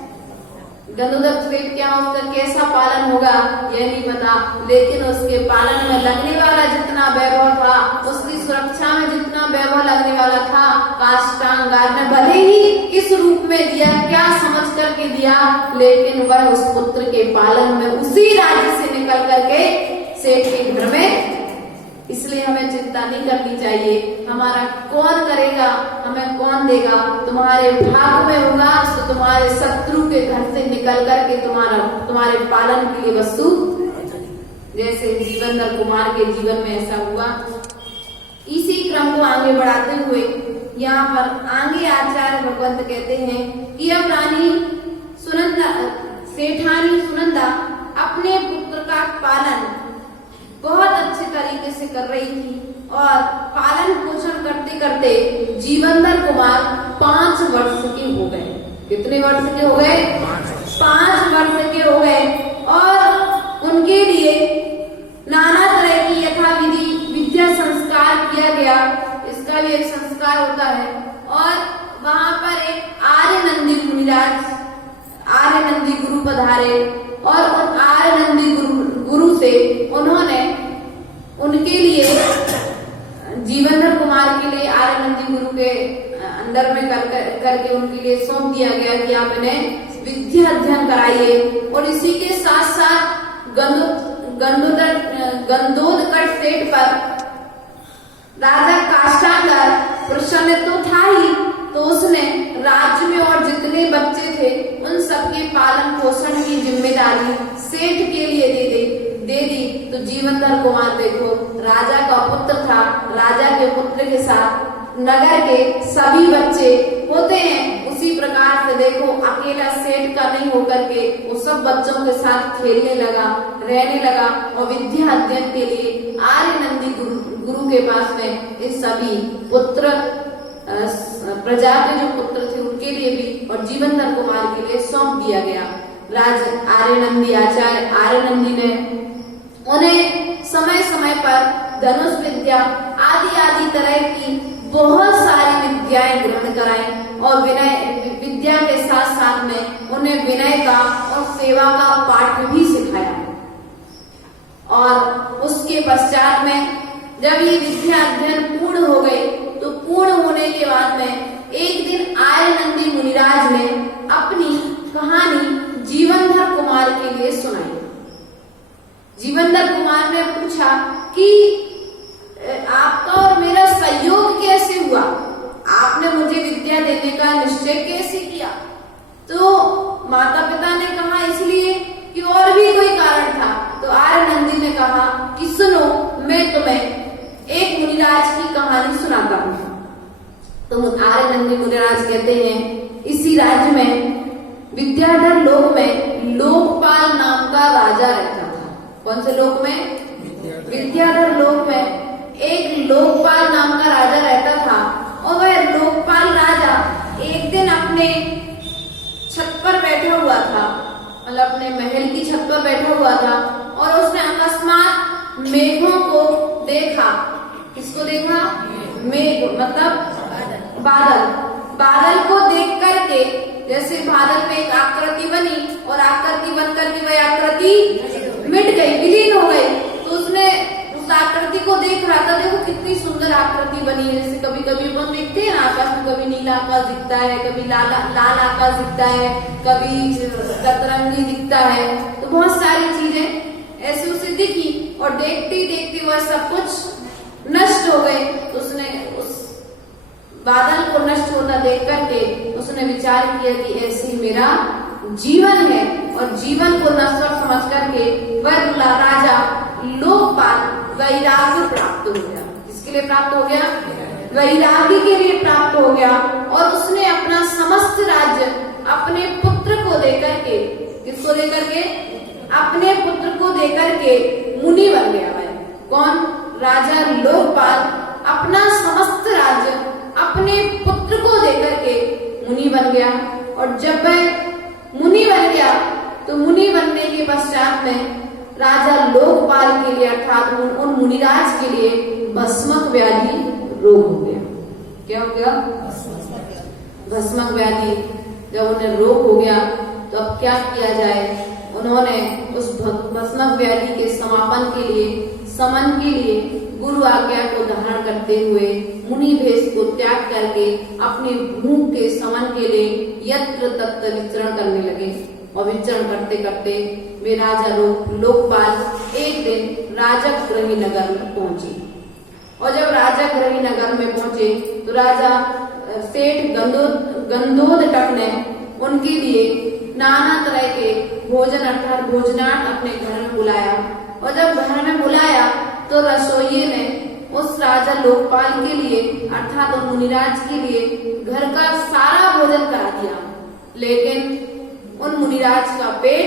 गंधोदर सेठ? क्या उसका कैसा पालन होगा यह नहीं पता, लेकिन उसके पालन में लगने वाला जितना वैभव था, उसकी सुरक्षा में जितना वैभव लगने वाला था, काष्टांगार ने भले ही किस रूप में दिया, क्या समझ करके दिया, लेकिन वह उस पुत्र के पालन में उसी राज्य से निकल करके सेठ के घर में। इसलिए हमें चिंता नहीं करनी चाहिए हमारा कौन करेगा, हमें कौन देगा। तुम्हारे भाग में होगा तो तुम्हारे शत्रु के घर से निकल करके तुम्हारे पालन के लिए वस्तु, जैसे जीवनधर कुमार के जीवन में ऐसा हुआ। इसी क्रम को आगे बढ़ाते हुए यहाँ पर आगे आचार्य भगवंत कहते हैं कि अब रानी सुनंदा, सेठानी सुनंदा अपने पुत्र का पालन बहुत अच्छे तरीके से कर रही थी और पालन पोषण करते करते जीवनधर कुमार 5 वर्ष के हो गए। कितने वर्ष के हो गए? 5 वर्ष के हो गए। और उनके लिए नाना तरह की यथाविधि विद्या संस्कार किया गया। इसका भी एक संस्कार होता है। और वहां पर एक आर्य नंदी मुनिराज, आर्य नंदी गुरु पधारे और उन आर्य नंदी गुरु से उन्होंने उनके लिए जीवनधर कुमार के लिए आर्यनंदी गुरु के अंडर में करके उनके लिए सौंप दिया गया कि आप इन्हें विद्या अध्ययन कराइए। और इसी के साथ साथ गंधोदकट सेठ पर राजा काष्ठांगर प्रसन्न तो था ही, तो उसने राज्य में और जितने बच्चे थे उन सबके पालन पोषण की जिम्मेदारी सेठ के लिए दे दी। तो जीवनधर कुमार देखो, राजा का पुत्र था, राजा के पुत्र के साथ नगर के सभी बच्चे होते हैं, उसी प्रकार से देखो अकेला सेठ का नहीं होकर के वो सब बच्चों के साथ खेलने लगा, रहने लगा और विद्या अध्ययन के लिए आर्यनंदी गुरु के पास में इस सभी पुत्र प्रजा के जो पुत्र थे उनके लिए भी और जीवनधर कुमार के लिए सौंप दिया गया। आर्यनंदी आचार्य आर्यनंदी ने उन्हें समय समय पर धनुष विद्या आदि तरह की बहुत सारी विद्याएं ग्रहण कराई और विद्या के साथ साथ में उन्हें विनय का और सेवा का पाठ भी सिखाया। और उसके पश्चात में जब ये विद्या अध्ययन पूर्ण हो गई तो पूर्ण होने के बाद में एक दिन आर्यनंदी मुनिराज ने अपनी कहानी जीवनधर कुमार के लिए सुनाई। जीवनधर कुमार ने पूछा कि आपका और मेरा सहयोग कैसे हुआ, आपने मुझे विद्या देने का निश्चय कैसे किया? तो माता पिता ने कहा इसलिए कि और भी कोई कारण था। तो आर्यनंदी ने कहा कि सुनो, मैं तुम्हें एक मुनिराज की कहानी सुनाता हूँ। तो आर्यनंदी मुनिराज कहते हैं इसी राज्य में विद्याधर लोक में लोकपाल नाम का राजा रहता था। कौन से लोक में? विद्याधर लोक में एक लोकपाल नाम का राजा रहता था। और वह लोकपाल राजा एक दिन अपने छत पर बैठा हुआ था, मतलब अपने महल की छत पर बैठा हुआ था और उसने अकस्मात मेघों को देखा। किसको देखा? मेघ मतलब बादल को देख करके, जैसे बादल में एक आकृति बनी और आकृति बन करके वह आकृति मिट गई, विलीन हो गई। तो उसने उस आकृति को देख रहा था, देखो कितनी सुंदर आकृति बनी है। जैसे कभी कभी अपन देखते हैं ना आकाश में, कभी नीला आकाश दिखता है, कभी लाल आकाश दिखता है, कभी सतरंगी दिखता है। तो बहुत सारी चीजें ऐसे उसे दिखी और देखते देखते वह सब कुछ नष्ट हो गए। तो उसने उस बादल को नष्ट होता देख करके उसने विचार किया कि ऐसे मेरा जीवन है और जीवन को नश्वर समझ करके वह राजा लोकपाल वैराग्य प्राप्त हो गया। किसके लिए प्राप्त हो गया? वैराग्य के लिए प्राप्त हो गया। और उसने अपना समस्त राज्य अपने पुत्र को देकर के, किसको देकर के? अपने पुत्र को देकर के मुनि बन गया। वह कौन? राजा लोकपाल अपना समस्त राज्य अपने पुत्र को देकर के मुनि बन गया। और जब वह मुनि बन गया तो मुनि बनने के पश्चात में राजा लोकपाल के लिए अर्थात उन मुनिराज के लिए भस्मक व्याधि रोग हो गया। क्या हो गया? भस्मक व्याधि जब उन्हें रोग हो गया तो अब क्या किया जाए? उन्होंने उस भस्मक व्याधि के समापन के लिए, समन के लिए गुरु आज्ञा को धारण करते हुए मुनि भेष को त्याग करके अपने भूख के समन के लिए यत्र तत्र विचरण करने लगे। और विचरण करते करते वे राजा लोकपाल एक दिन राजगृही नगर में पहुंचे। और जब राजगृही नगर में पहुंचे तो राजा सेठ गंधोदक ने उनके लिए नाना तरह के भोजन अर्थात भोजनाट अपने घर में बुलाया। और जब घर में बुलाया तो रसोइये ने उस राजा लोकपाल के लिए अर्थात उन मुनिराज के लिए घर का सारा भोजन करा दिया, लेकिन उन मुनिराज का पेट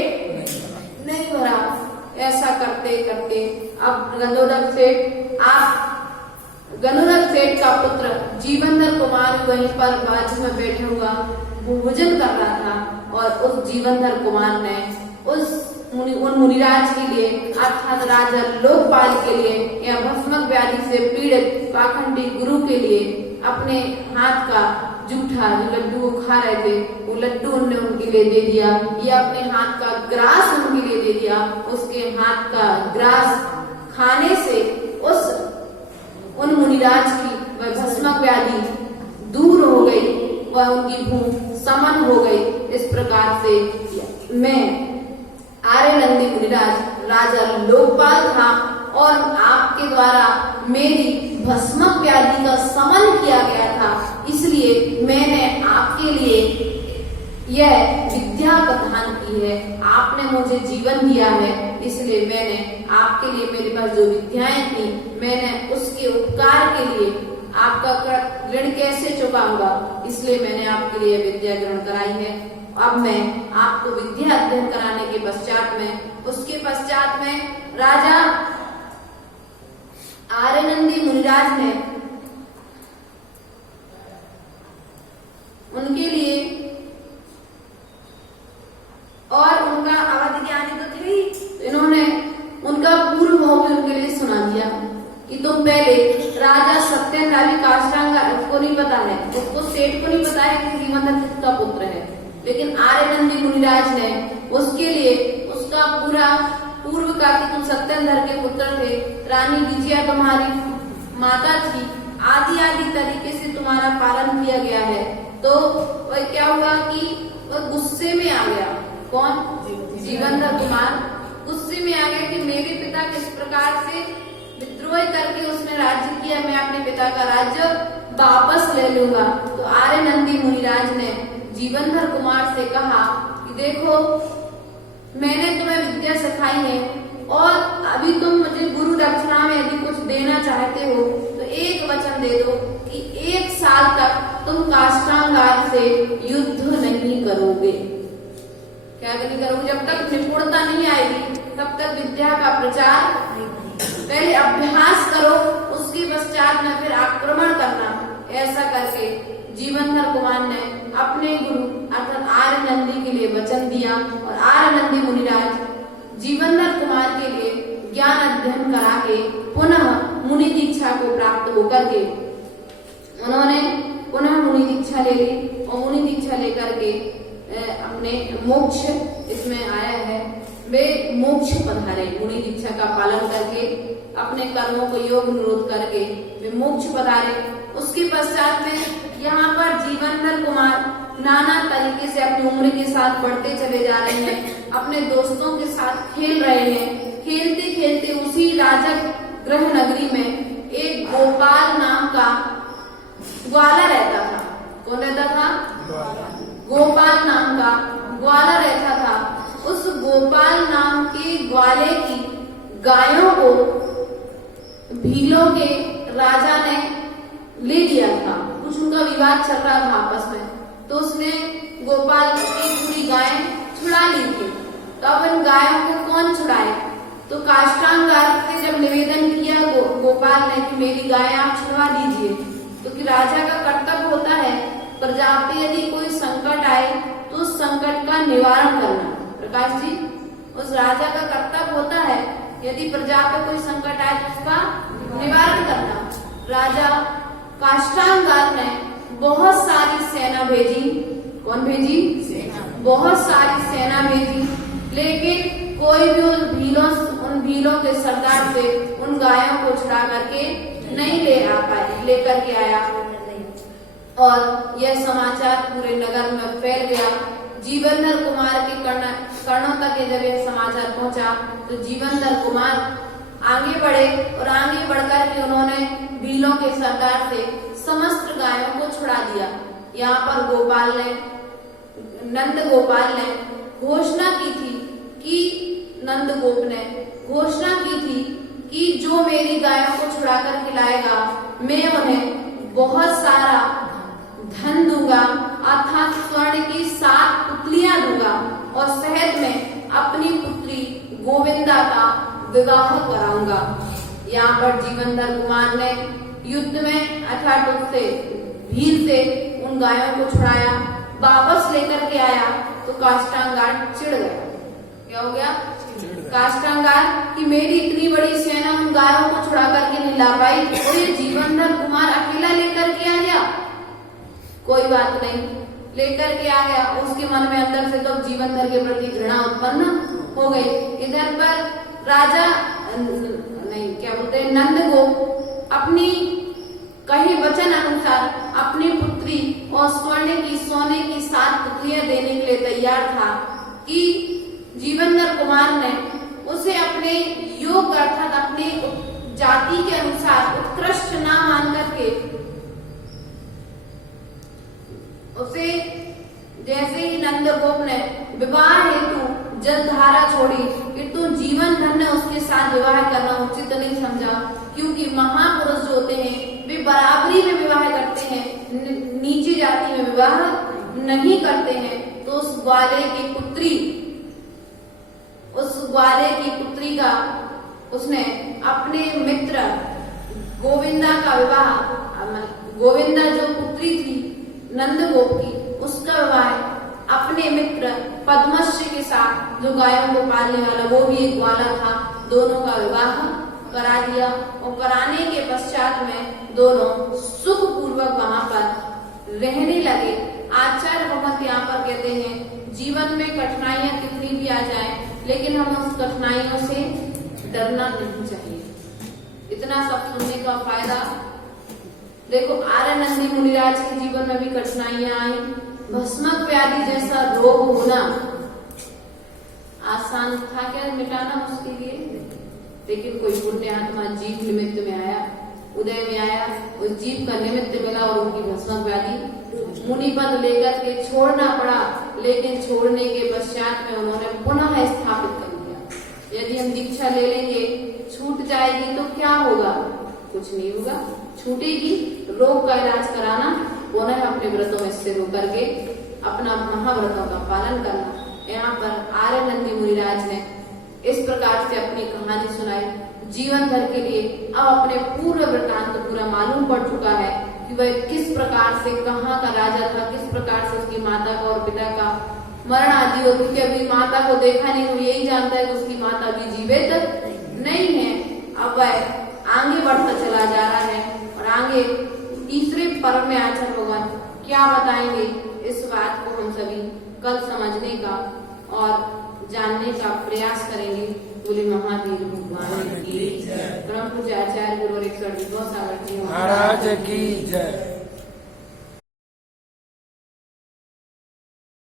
नहीं भरा। ऐसा करते करते अब गंधोदक सेठ का पुत्र जीवनधर कुमार वहीं पर बाजू में बैठा हुआ भोजन कर रहा था। और उस जीवनधर कुमार ने उन मुनिराज के लिए अर्थात राजा लोकपाल के लिए या भस्मक व्याधि से पीड़ित पाखंडी गुरु के लिए अपने हाथ का जूठा जो लड्डू वो खा रहे थे वो लड्डू उनने उनके लिए दे दिया, या अपने हाथ का ग्रास उनके लिए दे दिया। उसके हाथ का ग्रास खाने से उन मुनिराज की वह भस्मक व्याधि दूर हो गई, वह उनकी भूख समन हो गई। इस प्रकार से मैं आर्यनंदी मुनिराज राजा लोकपाल था और आपके द्वारा मेरी भस्मक व्याधि का समन किया गया था, इसलिए मैंने आपके लिए यह विद्या प्रदान की है। आपने मुझे जीवन दिया है, इसलिए मैंने आपके लिए, मेरे पास जो विद्याएं थी, मैंने उसके उपकार के लिए आपका ऋण कैसे चुकाऊंगा, इसलिए मैंने आपके लिए विद्या ग्रहण कराई है। अब मैं आपको विद्या अध्ययन कराने के पश्चात में, उसके पश्चात में राजा आर्यनंदी मुनिराज ने उनके लिए, और उनका अवधि ज्ञानी तो थे ही, इन्होंने उनका पूर्व भाव भी उनके लिए सुना दिया कि तुम पहले राजा सत्येंद्र काष्टांगा को नहीं पता है, उसको सेठ को नहीं पता है कि जीवनधर किसका पुत्र है, लेकिन आर्यनंदी मुनिराज ने उसके लिए उसका पूरा पूर्व का कि तुम सत्येंद्र के पुत्र थे, रानी विजया तुम्हारी माता थी, आदि आदि तरीके से तुम्हारा पालन किया गया है। तो वह क्या हुआ कि वह गुस्से में आ गया। कौन? जीवनधर कुमार गुस्से में आ गया कि मेरे पिता किस प्रकार से विद्रोह करके उसने राज्य किया, मैं अपने पिता का राज्य वापस ले लूंगा। तो आर्यनंदी मुनिराज ने जीवनधर कुमार से कहा कि देखो, मैंने तुम्हें विद्या सिखाई है और अभी तुम मुझे गुरु दक्षिणा में यदि कुछ देना चाहते हो तो एक वचन दे दो कि 1 साल तक तुम काष्टांगार से युद्ध नहीं करोगे। क्या नहीं करोगे? जब तक निपुणता नहीं आएगी तब तक विद्या का प्रचार, पहले अभ्यास करो, उसके पश्चात में फिर आक्रमण करना। ऐसा करके जीवनधर कुमार ने अपने गुरु अर्थात आर्यनंदी के लिए वचन दिया और आर्यनंदी मुनिराज जीवनधर कुमार के लिए ज्ञान अध्ययन करा के पुनः मुनि दीक्षा को प्राप्त होकर के उन्होंने पुनः मुनि दीक्षा ले ली और मुनि दीक्षा लेकर के अपने मोक्ष इसमें आया है, वे मोक्ष पधारे। मुनि दीक्षा का पालन करके अपने कर्मों को योग निरोध करके वे मोक्ष पधारे। उसके पश्चात में यहाँ पर जीवनधर कुमार नाना तरीके से अपनी उम्र के साथ बढ़ते चले जा रहे हैं, अपने दोस्तों के साथ खेल रहे हैं। खेलते खेलते उसी राजा ग्रह नगरी में एक गोपाल नाम का ग्वाला रहता था। कौन रहता था? गोपाल नाम का ग्वाला रहता था। उस गोपाल नाम के ग्वाले की गायों को भीलों के राजा ने ले लिया था। कुछ उनका विवाद चल रहा था आपस में, तो उसने गोपाल की पूरी गायें छुड़ा ली थी। तो अब इन गायों को कौन छुड़ाए? तो काष्टांगार ने जब निवेदन किया गोपाल ने कि मेरी गायें आप छुड़वा दीजिए, तो कि राजा का कर्तव्य होता है प्रजा पे यदि कोई संकट आए तो उस संकट का निवारण करना। प्रकाश जी, उस राजा का कर्तव्य होता है यदि प्रजा पे कोई संकट आए तो उसका निवारण करना। राजा काष्टांगार ने बहुत सारी सेना भेजी। कौन भेजी? बहुत सारी सेना भेजी, लेकिन कोई भी उन भीलों के सरदार से उन गायों को छुड़ा करके नहीं लेकर के आया। और यह समाचार पूरे नगर में फैल गया। जीवनधर कुमार के कर्णों तक जब यह समाचार पहुंचा तो जीवनधर कुमार आगे बढ़े और आगे बढ़कर के उन्होंने भीलों के सरदार से समस्त गायों को छुड़ा दिया। यहाँ पर नंद गोपाल ने घोषणा की थी कि नंदगोप ने घोषणा की थी कि जो मेरी गायों को छुड़ाकर खिलाएगा मैं उन्हें बहुत सारा धन दूंगा, अर्थात स्वर्ण की 7 पुतलियां दूंगा और शहर में अपनी पुत्री गोविंदा का विवाह कराऊंगा। यहाँ पर जीवनधर कुमार ने युद्ध में अर्थात उससे भील से उन गायों को छुड़ाया, वापस लेकर के आया तो काष्टांगार चिढ़ गया। क्या हो गया? काष्टांगार कि मेरी इतनी बड़ी सेना उन गायों को छुड़ा करके नहीं ला पाई और ये जीवनधर कुमार अकेला लेकर के आ गया। कोई बात नहीं, लेकर के आ गया। उसके मन में अंदर से तो जीवनधर के प्रति घृणा उत्पन्न हो गई। इधर पर राजा नहीं क्या बोलते हैं, नंद गोप अपनी कहे वचन अनुसार अपनी पुत्री और सोने की 7 पुत्रियां देने के लिए तैयार था कि जीवनधर कुमार ने उसे अपने योग अर्थात अपने जाति के अनुसार उत्कृष्ट ना मान करके उसे, जैसे ही नंद गोप ने विवाह हेतु जलधारा छोड़ी कि तू जीवन धन ने उसके साथ विवाह करना उचित नहीं समझा, क्योंकि महापुरुष जो होते हैं वे बराबरी में विवाह करते हैं, नीची जाति में विवाह नहीं करते हैं। तो उस ग्वाले की पुत्री का उसने अपने मित्र गोविंदा का विवाह, गोविंदा जो पुत्री थी नंद गोप की, उसका विवाह अपने मित्र पद्मश्री के साथ, जो गायों को पालने वाला वो भी एक ग्वाला था, दोनों का विवाह करा दिया। और कराने के पश्चात में दोनों सुख पूर्वक वहां पर रहने लगे। आचार्य भगवत यहाँ पर कहते हैं जीवन में कठिनाइयां कितनी भी आ जाए, लेकिन हमें उस कठिनाइयों से डरना नहीं चाहिए। इतना सब सुनने का फायदा देखो, आर्यनंदी मुनिराज के जीवन में भी कठिनाइयां आई। भस्मक व्याधि जैसा रोग होना आसान था क्या मिटाना उसके लिए, लेकिन कोई पुण्य आत्मा जीव निमित्त में आया, उदय में आया, उस जीव का निमित्त मिला और उनकी भस्मक व्याधि मुनि पद लेकर के छोड़ना पड़ा। लेकिन छोड़ने के पश्चात में उन्होंने पुनः स्थापित कर दिया। यदि हम दीक्षा ले लेंगे छूट जाएगी तो क्या होगा, कुछ नहीं होगा, छूटेगी। रोग का इलाज कराना, पुनः अपने व्रतों में स्थिर होकर के अपना महाव्रतों का पालन करना। यहाँ पर आर्यनंदी मुनिराज ने इस प्रकार से अपनी कहानी सुनाई जीवन भर के लिए। अब अपने पूर्व वृतांत पूरा मालूम पड़ चुका है कि वह किस प्रकार से कहाँ का राजा था, किस प्रकार से उसकी माता का और पिता का मरण आदि हो। क्योंकि अभी माता को देखा नहीं, वो यही जानता है कि उसकी माता भी जीवित नहीं है। अब वह आगे बढ़ता चला जा रहा है और आगे तीसरे पर्व में आचार्य भगवान क्या बताएंगे, इस बात को हम सभी कल समझने का और जानने का प्रयास करेंगे। बोले महावीर भगवान की जय। परम पूज्य आचार्य गुरु और 108 महाराज की जय।